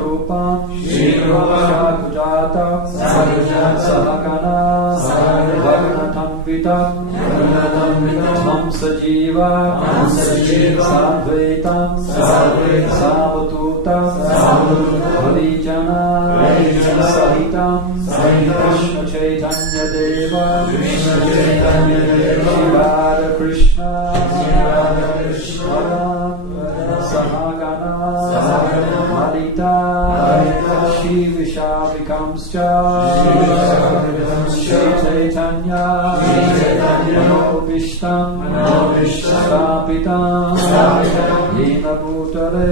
Rupam Sakujatam Sahagana Varnatamvitam Mamsajiva Sadvaitam Savadutam Harijana Sahitam Krishna Chaitanya Deva Shivada Krishna Sahagana Malita Shri Vishavikamscha Shri Chaitanya Manobishtam Sapitam Yena Bhutale